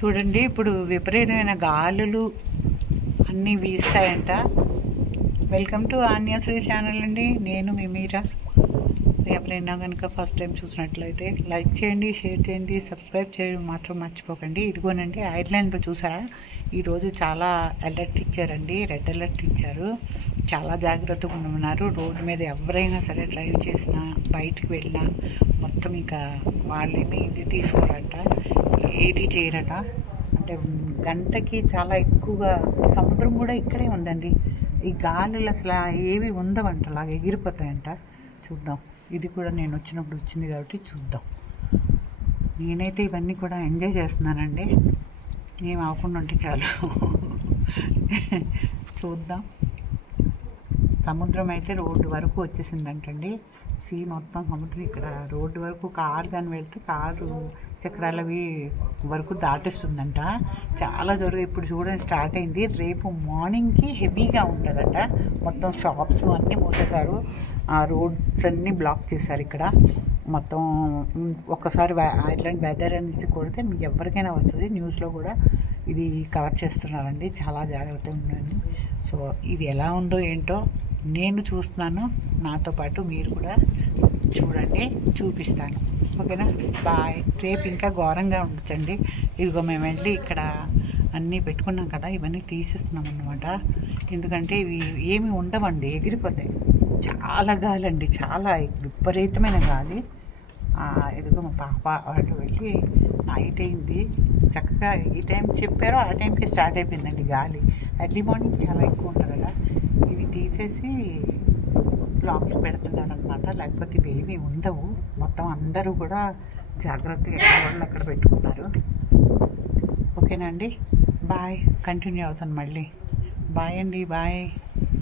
చూడండి, ఇప్పుడు విపరీతమైన గాలులు అన్నీ వీస్తాయంట. వెల్కమ్ టు ఆన్యాశ్రీ ఛానల్ అండి. నేను మీ మీరా. ఎవరైనా కనుక ఫస్ట్ టైం చూసినట్లయితే లైక్ చేయండి, షేర్ చేయండి, సబ్స్క్రైబ్ చేయడం మాత్రం మర్చిపోకండి. ఇదిగోనండి, ఐర్లాండ్లో చూసారా, ఈరోజు చాలా అలర్ట్ ఇచ్చారండి, రెడ్ అలర్ట్ ఇచ్చారు. చాలా జాగ్రత్తగా ఉండమన్నారు. రోడ్డు మీద ఎవరైనా సరే డ్రైవ్ చేసినా, బయటికి వెళ్ళినా మొత్తం ఇంకా వాళ్ళేమి ఇది తీసుకోరంట, ఏది చేయరట. అంటే గంటకి చాలా ఎక్కువగా, సముద్రం కూడా ఇక్కడే ఉందండి. ఈ గాలులు అసలు ఏవి ఉండవంట, అలాగే ఎగిరిపోతాయంట. చూద్దాం, ఇది కూడా నేను వచ్చినప్పుడు వచ్చింది కాబట్టి చూద్దాం. నేనైతే ఇవన్నీ కూడా ఎంజాయ్ చేస్తున్నానండి. ఏం అవ్వకుండా ఉంటే చాలు. చూద్దాం. సముద్రం అయితే రోడ్డు వరకు వచ్చేసిందంటండి. సీ మొత్తం సముద్రం ఇక్కడ రోడ్డు వరకు కారు కానీ వెళ్తే కారు చక్రాలవి వరకు దాటిస్తుందంట. చాలా జోరుగా ఇప్పుడు చూడండి స్టార్ట్ అయింది. రేపు మార్నింగ్కి హెవీగా ఉంటుందంట. మొత్తం షాప్స్ అన్నీ మూసేశారు, రోడ్స్ అన్నీ బ్లాక్ చేశారు. ఇక్కడ మొత్తం ఒక్కసారి ఐర్లాండ్ వెదర్ అనేసి కొడితే మీకు ఎవరికైనా వస్తుంది. న్యూస్లో కూడా ఇది కవర్ చేస్తున్నారండి. చాలా జాగ్రత్తగా ఉండండి. సో ఇది ఎలా ఉందో ఏంటో నేను చూస్తున్నాను, నాతో పాటు మీరు కూడా చూడండి, చూపిస్తాను. ఓకేనా? బాయ్. రేపు ఇంకా ఘోరంగా ఉండొచ్చండి. ఇదిగో మేము వెళ్ళి ఇక్కడ అన్నీ పెట్టుకున్నాం కదా, ఇవన్నీ తీసేస్తున్నాం అన్నమాట. ఎందుకంటే ఇవి ఏమి ఉండవండి, ఎగిరిపోతాయి. చాలా గాలి అండి, చాలా విపరీతమైన గాలి. ఇదిగో మా పాప వాళ్ళు వెళ్ళి నైట్ అయింది, చక్కగా ఈ టైం చెప్పారో ఆ టైంకి స్టార్ట్ అయిపోయిందండి గాలి. ఎర్లీ మార్నింగ్ చాలా ఎక్కువ ఉంటుంది కదా. ఇవి తీసేసి లోపలికి పెడుతున్నారు అనమాట, లేకపోతే ఇవి ఏమీ ఉండవు. మొత్తం అందరూ కూడా జాగ్రత్తగా ఎక్కడ వాళ్ళు అక్కడ పెట్టుకున్నారు. ఓకేనా అండి? బాయ్. కంటిన్యూ అవుతాను మళ్ళీ. బాయ్ అండి, బాయ్.